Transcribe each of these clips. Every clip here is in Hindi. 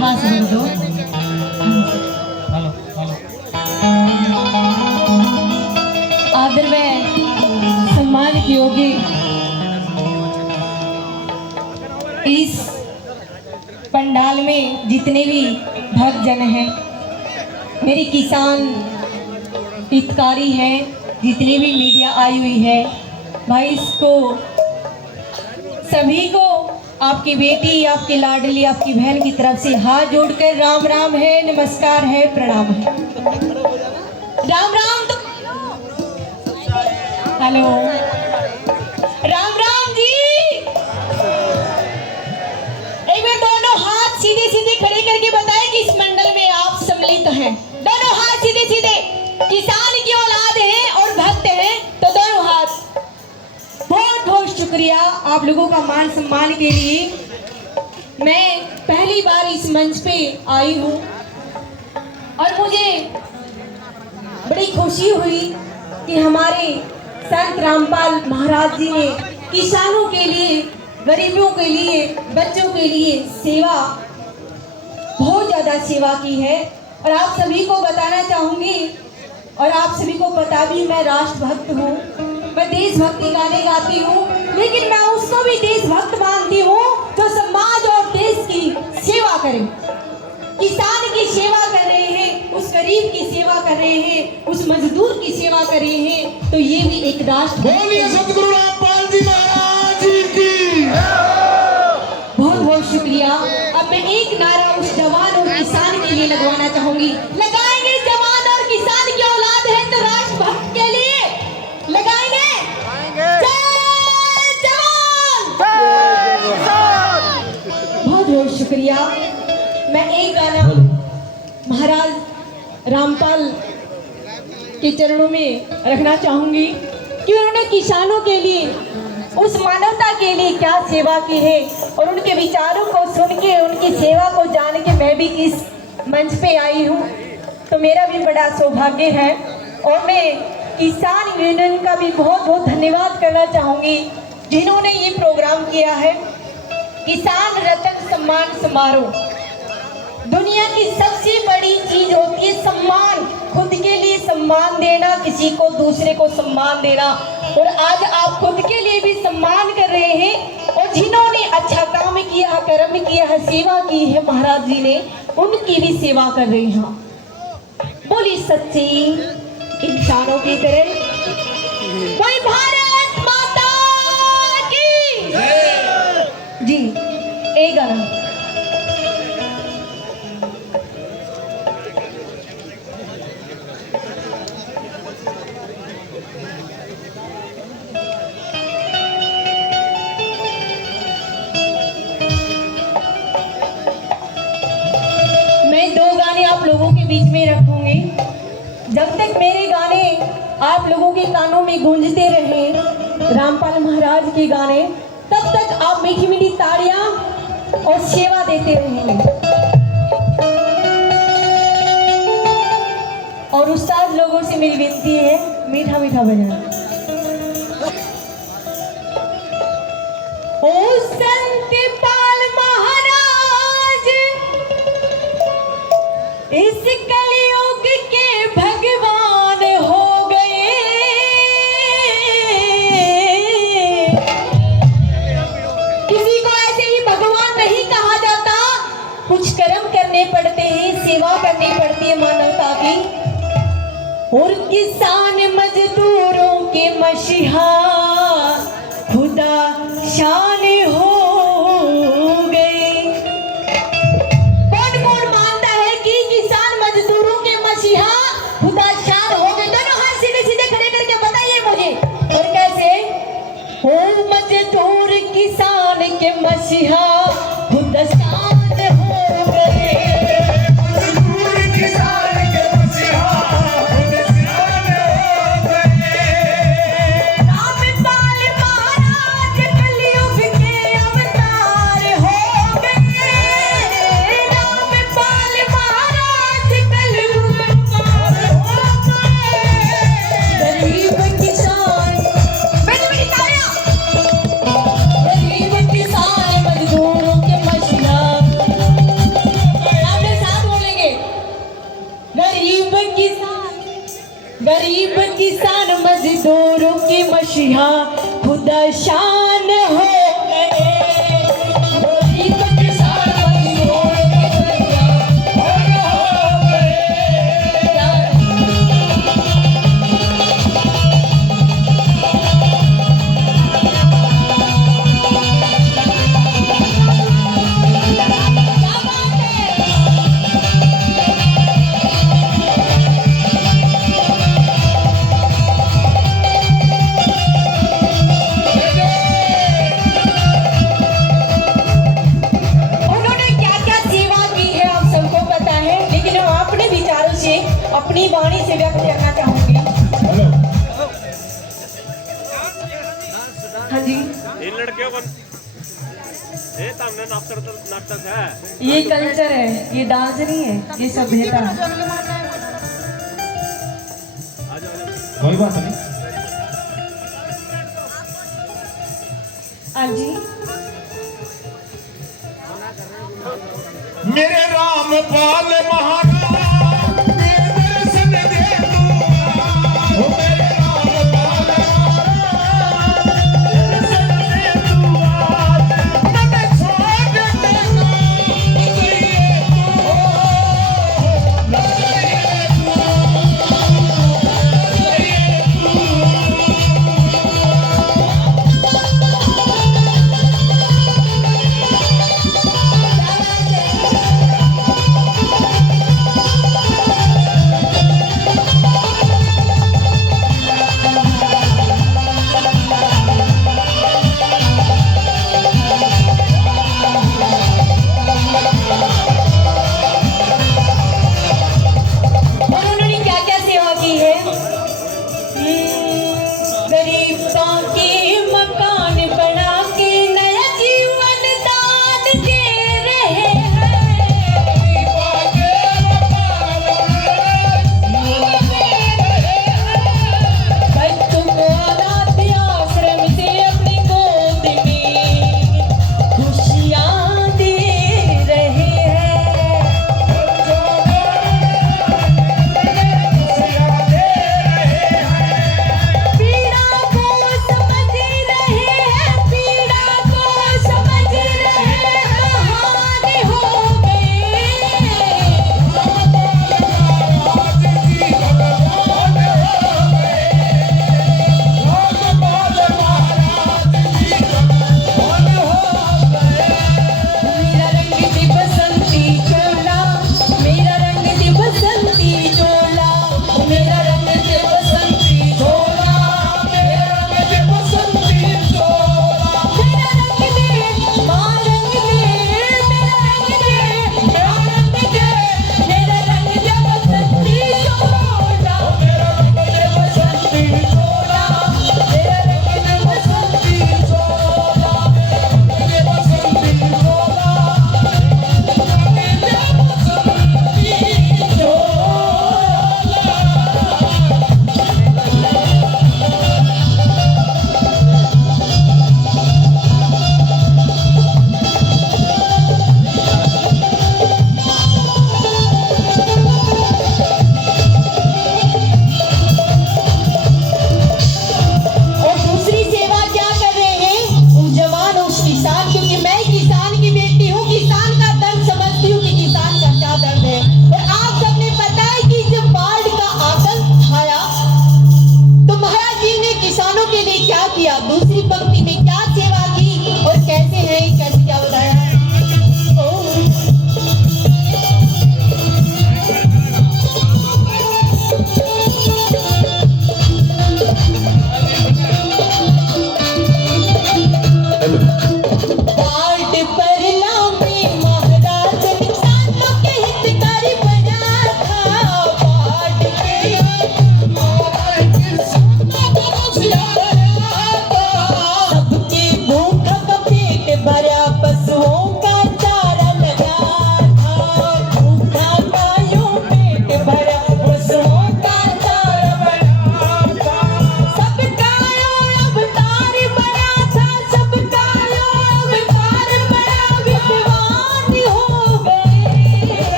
मिठास भर दो। आदर में सम्मान के योग्य इस पंडाल में जितने भी भक्तजन हैं, मेरी किसान हितकारी हैं, जितनी भी मीडिया आई हुई है, भाई इसको सभी को आपकी बेटी, आपकी लाडली, आपकी बहन की तरफ से हाथ जोड़कर राम राम है, नमस्कार है, प्रणाम है। राम राम तो हेलो, राम राम जी। एक बार दोनों हाथ सीधे सीधे खड़े करके बताएं कि इस मंडल में आप सम्मिलित हैं। दोनों हाथ सीधे सीधे, किसान की औलाद हैं और भक्त हैं, तो दोनों हाथ। बहुत बहुत शुक्रिया आप लोगों का मान सम्मान के लिए। मैं पहली बार इस मंच पे आई हूँ और मुझे बड़ी खुशी हुई कि हमारे संत रामपाल महाराज जी ने किसानों के लिए, गरीबों के लिए, बच्चों के लिए सेवा, बहुत ज़्यादा सेवा की है। और आप सभी को बताना चाहूँगी, और आप सभी को पता भी, मैं राष्ट्रभक्त हूँ, मैं देशभक्ति गाने गाती हूँ, लेकिन मैं उसको भी देशभक्त मानती हूँ जो समाज और देश की सेवा करे। किसान की सेवा कर रहे हैं, उस गरीब की सेवा कर रहे हैं, उस मजदूर की सेवा कर रहे हैं, तो ये भी एक राष्ट्र। बोलिए सतगुरु रामपाल जी महाराज जी की। बहुत बहुत शुक्रिया। अब मैं एक नारा उस जवान और किसान के लिए लगवाना चाहूंगी। लगाएंगे जवान और किसान की औलाद है तो राष्ट्रभक्त के लिए लगाएंगे। जय जवान, बहुत बहुत शुक्रिया। मैं एक गाना महाराज रामपाल के चरणों में रखना चाहूंगी कि उन्होंने किसानों के लिए, उस मानवता के लिए क्या सेवा की है, और उनके विचारों को सुन के, उनकी सेवा को जान के मैं भी इस मंच पे आई हूँ, तो मेरा भी बड़ा सौभाग्य है। और मैं किसान यूनियन का भी बहुत बहुत धन्यवाद करना चाहूँगी जिन्होंने ये प्रोग्राम किया है। किसान रतन सम्मान समारोह दुनिया की सबसे बड़ी चीज होती है सम्मान, खुद के लिए सम्मान देना, किसी को, दूसरे को सम्मान देना। और आज आप खुद के लिए भी सम्मान कर रहे हैं, और जिन्होंने अच्छा काम किया, कर्म किया है, सेवा की है महाराज जी ने, उनकी भी सेवा कर रहे हैं। बोली सच्ची इंसानों की तरह कोई भारत माता की जी। एक गाना आप लोगों के बीच में रखूंगी। जब तक मेरे गाने आप लोगों के कानों में गूंजते रहे, रामपाल महाराज के गाने, तब तक आप मीठी मीठी ताड़ियां और सेवा देते रहेंगे। और उस्ताद लोगों से मेरी विनती है, मीठा मीठा बजाना। ओ संत पाल महाराज इस कलयुग के भगवान हो गए। किसी को ऐसे ही भगवान नहीं कहा जाता, कुछ कर्म करने पड़ते हैं, सेवा करनी पड़ती है मानवता की। और किसान मजदूरों के मसीहा खुदा शान हो गए। कौन कौन मानता है कि किसान मजदूरों के मसीहा खुदा शान हो गए? दोनों हाथ सीधे सीधे खड़े करके बताइए मुझे। और कैसे? हो मजदूर किसान के मसीहा खुदा शान हो गए। मजदूर किसान के मसीहा खुदा शान हो गए। रामपाल महाराज कलयुग के अवतार हो गए। रामपाल महाराज कलयुग के अवतार हो गए। गरीब किसान, मेरी तालियां। गरीब किसान मजदूर गरीब किसान मजदूरों की मसीहा खुदा शान हो गए। गरीब किसान मजदूरों की मसीहा खुदा हो गए। क्या बात है। उन्होंने क्या क्या सेवा की है आप सबको पता है, लेकिन हम अपने विचारों से अपनी वाणी से व्यक्त करना चाहूंगी। हाँ जी, इन लड़कियों को ये सामने नाटक है। ये कल्चर है, ये डांस नहीं है, ये सभ्यता है। कोई बात नहीं। हाँ जी, मेरे रामपाल महाराज मेरे दर्शन दे तू। ओ मेरे रामपाल महाराज दर्शन दे तू आज। तने छोड़ देना नजरिए तू। नजरिए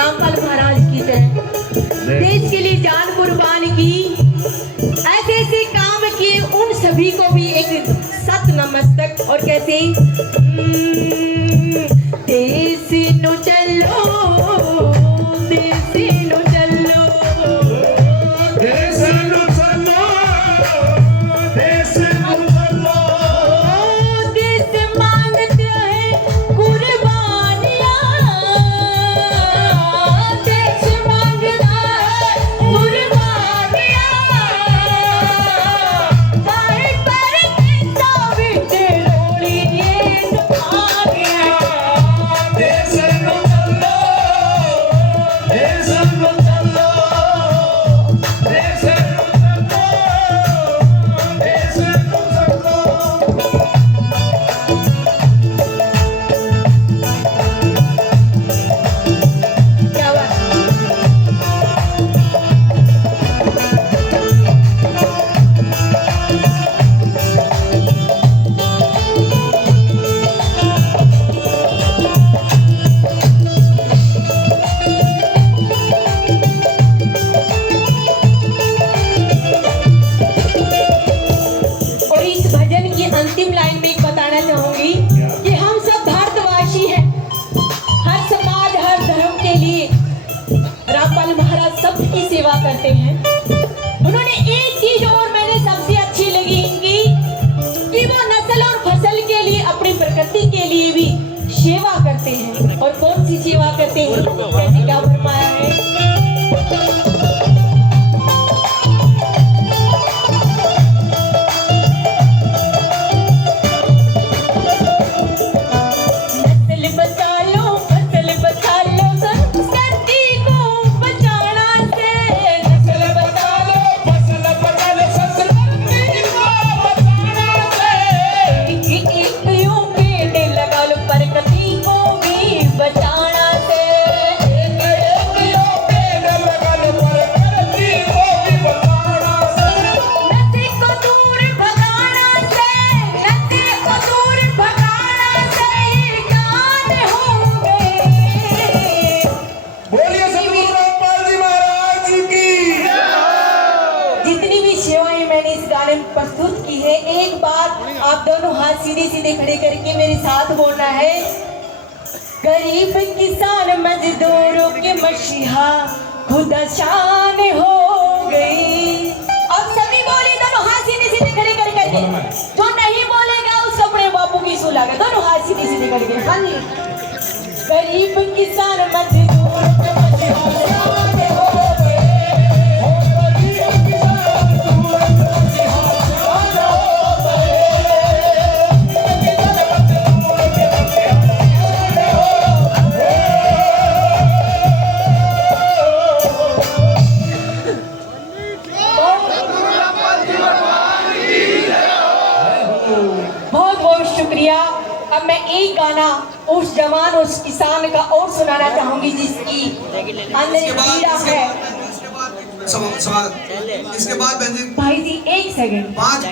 रामपाल महाराज की तरह देश के लिए जान कुर्बान की, ऐसे ऐसे काम किए, उन सभी को भी एक सत नमस्तक। और कैसे देश नु चलो, देश नु चलो, देश नु चलो, देश नु चलो, देश मांगते हैं कुर्बानियां, देश मांगता है कुर्बानियां, चाहे पर कितना भी रोलिए दुआनियां। देश नु चलो, देश नु चलो, देश नु चलो, देश नु चलो। क्या बात है? और इस भजन की अंतिम लाइन में एक बताना चाहूंगी कि हम सब भारतवासी हैं, हर समाज हर धर्म के लिए रामपाल महाराज सबकी सेवा करते हैं। उन्होंने एक चीज और मैंने सबसे अच्छी लगी इनकी कि वो नस्ल और फसल के लिए, अपनी प्रकृति के लिए भी सेवा करते हैं। और कौन सी सेवा करते हैं, कैसे क्या फरमाया है? नस्ल बचा लो, फसल बचा लो, संस्कृति को बचाना से। नस्ल बचा लो, फसल बचा लो, संस्कृति को बचाना से। एक यूं पेड़ लगा लो, प्रकृति को भी बचाना से। एक यो पेड़ लगा लो, प्रकृति को भी बचाना से। नशे को दूर भगाना से, नशे को दूर भगाना से ये गान होंगे। बोलिए सतगुरु रामपाल जी महाराज की। जितनी भी सेवाएं मैंने इस गाने में प्रस्तुत की है, एक बार आप दोनों हाथ सीधे सीधे खड़े करके मेरे साथ बोलना है। गरीब किसान मजदूरों के मसीहा खुदा शान हो गई। अब सभी बोले, दोनों हाथ सीधे सीधे खड़े कर करके। जो नहीं बोलेगा उसको अपने बापू की सुलागा। दोनों हाथ सीधे सीधे करके। हाँ जी। गरीब किसान मजदूरों के मसीहा शान हो गई। बहुत बहुत शुक्रिया। अब मैं एक गाना उस जवान उस किसान का और सुनाना चाहूंगी जिसकी अंदर पीड़ा है। इसके बाद बहन जी भाई जी एक सेकंड, 5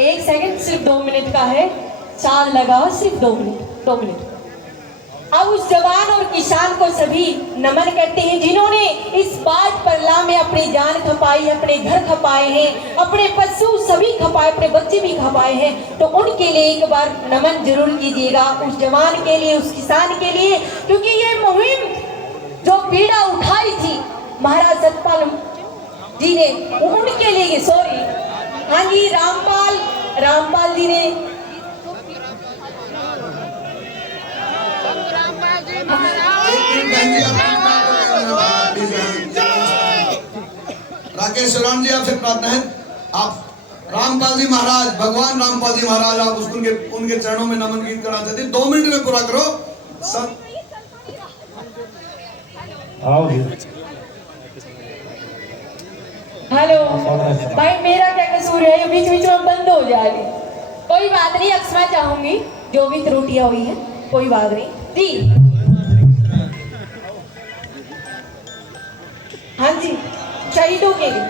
एक सेकंड, सिर्फ 2 मिनट का है। चार लगाओ, सिर्फ 2 मिनट, 2 मिनट। अब उस जवान और किसान को सभी नमन करते हैं जिन्होंने इस बाढ़ परला में अपनी जान खपाई, अपने घर खपाए हैं, अपने पशु सभी खपाए, अपने बच्चे भी खपाए हैं। तो उनके लिए एक बार नमन जरूर कीजिएगा, उस जवान के लिए, उस किसान के लिए, क्योंकि ये मुहिम जो पीड़ा उठाई थी महाराज सतपाल जी ने, उनके लिए। सॉरी, हाँ जी, रामपाल जी ने। राकेश राम जी आपसे प्रार्थना है, आप रामपाल जी महाराज, भगवान रामपाल जी महाराज, आप उसको उनके चरणों में नमन गीत करना चाहते हैं। 2 मिनट में पूरा करो। आओ जी। हेलो भाई, मेरा क्या कसूर है, ये बीच बीच में बंद हो जा रही। कोई बात नहीं, क्षमा चाहूंगी जो भी त्रुटियां हुई है, कोई बात नहीं जी। हाँ जी, शहीदों के लिए